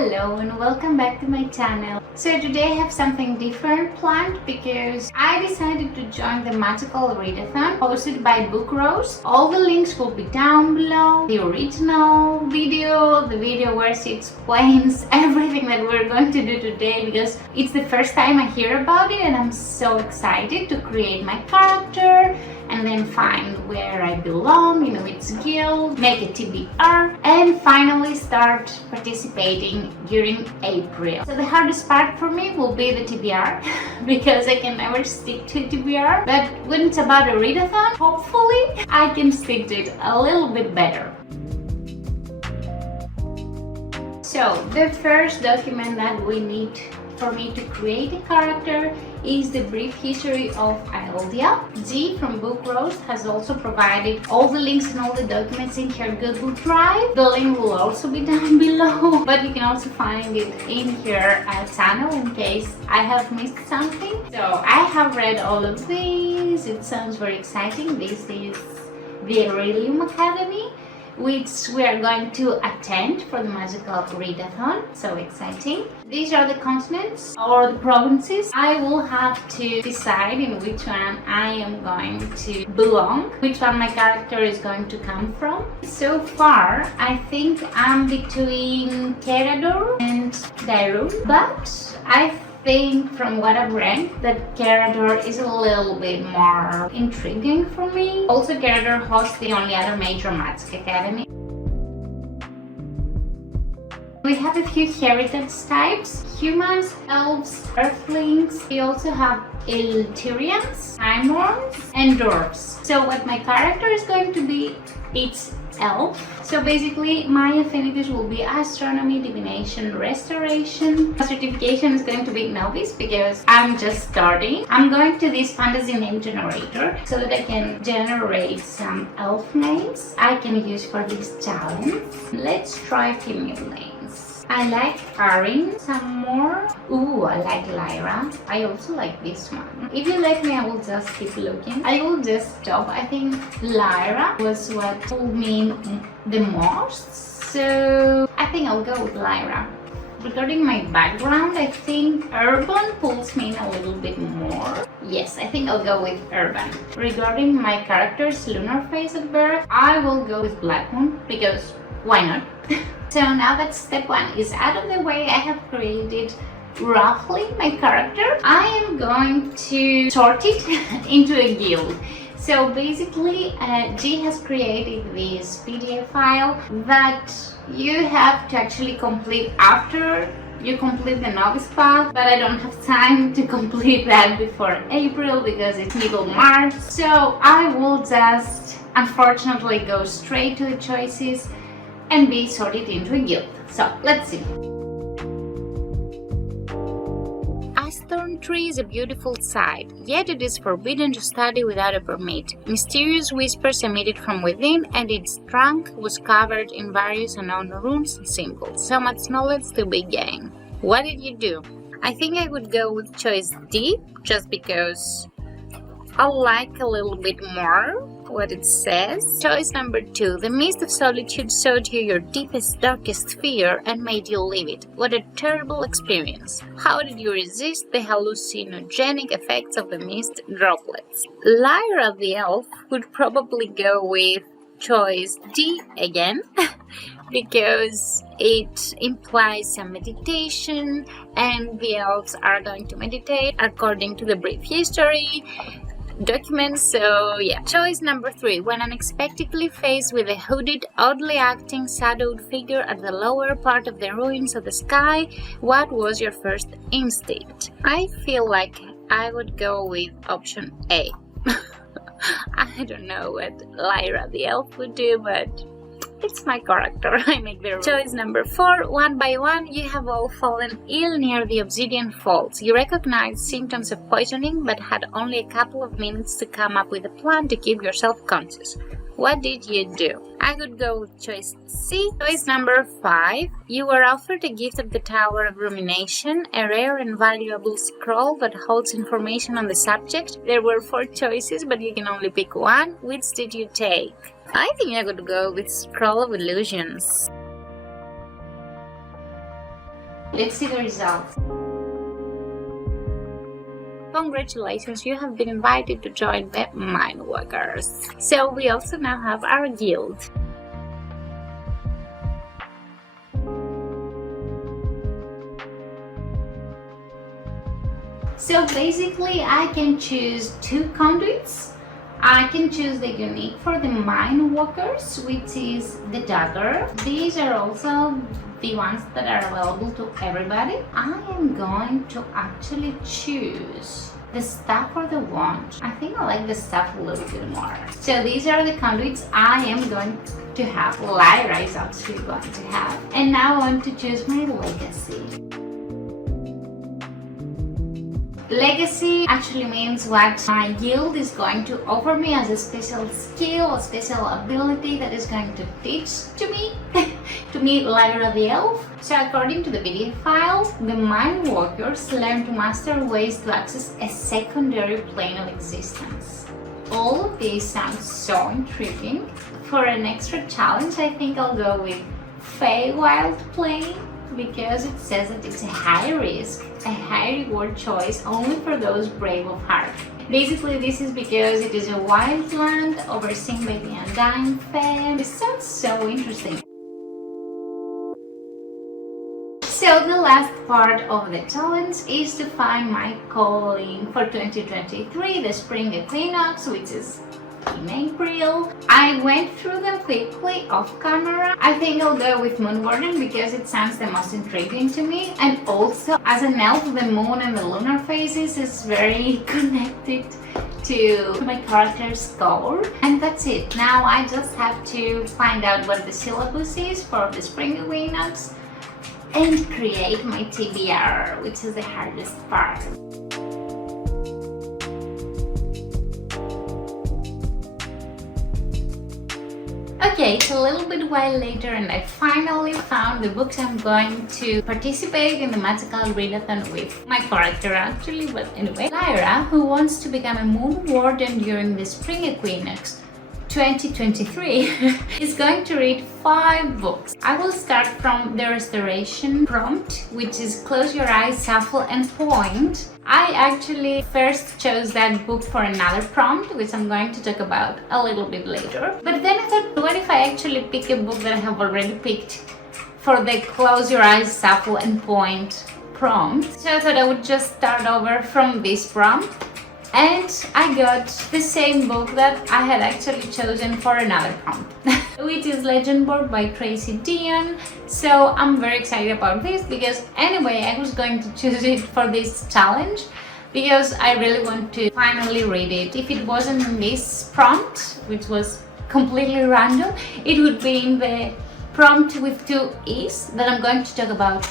Hello and welcome back to my channel. So today I have something different planned because I decided to join the magical readathon hosted by bookocraze. All the links will be down below. The original video, the video where she explains everything that we're going to do today because it's the first time I hear about it and I'm so excited to create my character and then find where I belong, in which guild, make a TBR, and finally start participating during April. So the hardest part for me will be the TBR because I can never stick to TBR, but when it's about a readathon, hopefully I can stick to it a little bit better. So the first document that we need for me to create a character is the brief history of Aldia. G from bookocraze has also provided all the links and all the documents in her Google Drive. The link will also be down below, but you can also find it in her channel in case I have missed something. So I have read all of these. It sounds very exciting. This is the Orilium Academy, which we are going to attend for the magical readathon. So exciting. These are the continents or the provinces. I will have to decide in which one I am going to belong, which one my character is going to come from. So far, I think I'm between Kerador and Dairun, but I think from what I've read that Kerador is a little bit more intriguing for me. Also, Kerador hosts the only other major magic academy. We have a few heritage types: humans, elves, earthlings. We also have Illyrians, Timorns, and dwarves. So what my character is going to be, it's elf. So basically my affinities will be astronomy, divination, restoration. My certification is going to be novice because I'm just starting. I'm going to this fantasy name generator so that I can generate some elf names I can use for this challenge. Let's try a few new names. I like Arin some more. Ooh, I like Lyra. I also like this one. If you like me, I will just keep looking. I will just stop. I think Lyra was what pulled me the most. So I think I'll go with Lyra. Regarding my background, I think urban pulls me in a little bit more. Yes, I think I'll go with urban. Regarding my character's lunar phase of birth, I will go with Black Moon because why not? So now that step one is out of the way, I have created roughly my character. I am going to sort it into a guild. So basically, G has created this PDF file that you have to actually complete after you complete the novice path, but I don't have time to complete that before April because it's middle March. So I will just unfortunately go straight to the choices and be sorted into a guild. So let's see. Thorn tree is a beautiful sight, yet it is forbidden to study without a permit. Mysterious whispers emitted from within, and its trunk was covered in various unknown runes and symbols. So much knowledge to be gained. What did you do? I think I would go with choice D, just because I like a little bit more what it says. Choice number 2. The mist of solitude showed you your deepest, darkest fear and made you live it. What a terrible experience. How did you resist the hallucinogenic effects of the mist droplets? Lyra the elf would probably go with choice D again because it implies some meditation and the elves are going to meditate according to the brief history documents. So yeah. Choice number 3. When unexpectedly faced with a hooded, oddly acting, shadowed figure at the lower part of the ruins of the sky, what was your first instinct? I feel like I would go with option A. I don't know what Lyra the elf would do, but it's my character. I make the rules. Choice number 4. One by one, you have all fallen ill near the obsidian falls. You recognized symptoms of poisoning, but had only a couple of minutes to come up with a plan to keep yourself conscious. What did you do? I could go with choice C. Choice number 5. You were offered a gift of the Tower of Rumination, a rare and valuable scroll that holds information on the subject. There were 4 choices, but you can only pick one. Which did you take? I think I could go with Scroll of Illusions. let's see the results. Congratulations, you have been invited to join the Mindwalkers. So we also now have our guild. So basically I can choose two conduits. I can choose the unique for the Mindwalkers, which is the dagger. These are also the ones that are available to everybody. I am going to actually choose the staff or the wand. I think I like the staff a little bit more. So these are the conduits I am going to have. Lyra is actually going to have. And now I want to choose my legacy. Legacy actually means what my guild is going to offer me as a special skill, a special ability that is going to teach to me, Lyra the elf. So according to the video file, the Mindwalkers learn to master ways to access a secondary plane of existence. All of these sound so intriguing. For an extra challenge, I think I'll go with Feywild Plane, because it says that it's a high risk, a high reward choice only for those brave of heart. Basically, this is because it is a wild land overseen by the Undying Fae. This sounds so interesting. So the last part of the challenge is to find my calling for 2023, the spring equinox, which is in April. I went through them quickly off camera. I think I'll go with Moon Warden because it sounds the most intriguing to me, and also as an elf, the moon and the lunar phases is very connected to my character's core. And that's it. Now I just have to find out what the syllabus is for the spring equinox and create my TBR, which is the hardest part. Okay, it's a little bit while later and I finally found the books I'm going to participate in the magical readathon with. My character actually, but anyway. Lyra, who wants to become a moon warden during the spring equinox 2023, is going to read 5 books. I will start from the restoration prompt, which is close your eyes, shuffle and point. I actually first chose that book for another prompt, which I'm going to talk about a little bit later. But then I thought, what if I actually pick a book that I have already picked for the close your eyes, shuffle and point prompt? So I thought I would just start over from this prompt. And I got the same book that I had actually chosen for another prompt, which is Legendborn by Tracy Dion. So I'm very excited about this because anyway, I was going to choose it for this challenge because I really want to finally read it. If it wasn't in this prompt, which was completely random, it would be in the prompt with 2 E's that I'm going to talk about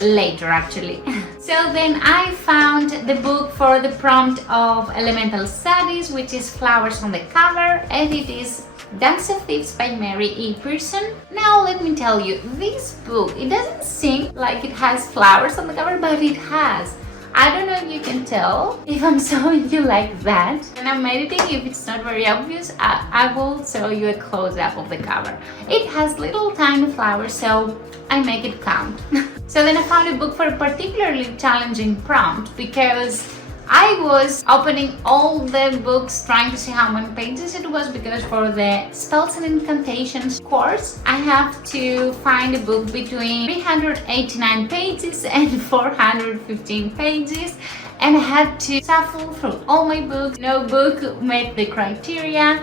later actually. So then I found the book for the prompt of Elemental Studies, which is Flowers on the cover, and it is Dance of Thieves by Mary E. Pearson. Now let me tell you, this book, it doesn't seem like it has flowers on the cover, but it has. I don't know if you can tell if I'm showing you like that. When I'm editing, if it's not very obvious, I will show you a close-up of the cover. It has little tiny flowers, so I make it count. So then I found a book for a particularly challenging prompt because I was opening all the books trying to see how many pages it was, because for the Spells and Incantations course I have to find a book between 389 pages and 415 pages, and I had to shuffle through all my books. No book met the criteria,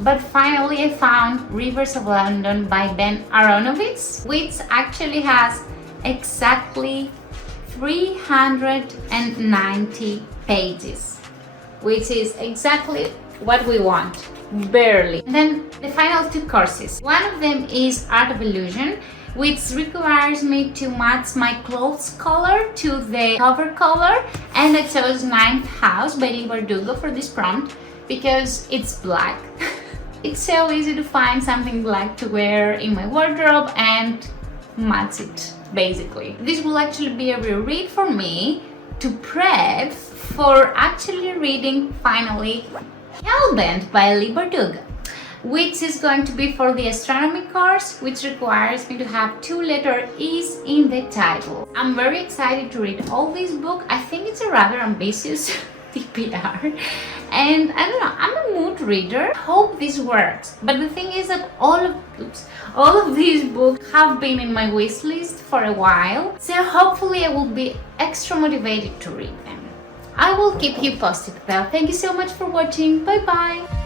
but finally I found Rivers of London by Ben Aronovitz, which actually has exactly 390 pages, which is exactly what we want, barely. And then the final 2 courses. One of them is Art of Illusion, which requires me to match my clothes color to the cover color, and I chose 9th House by Lee Bardugo for this prompt because it's black. It's so easy to find something black to wear in my wardrobe and match it, basically. This will actually be a reread for me to prep for actually reading finally Hellbent by Lee Bardugo. which is going to be for the astronomy course, which requires me to have 2 letter E's in the title. I'm very excited to read all this book. I think it's a rather ambitious TBR, and I don't know, I'm a mood reader. Hope this works. But the thing is that all of these books have been in my wish list for a while, so hopefully I will be extra motivated to read them. I will keep you posted though. Thank you so much for watching. Bye bye.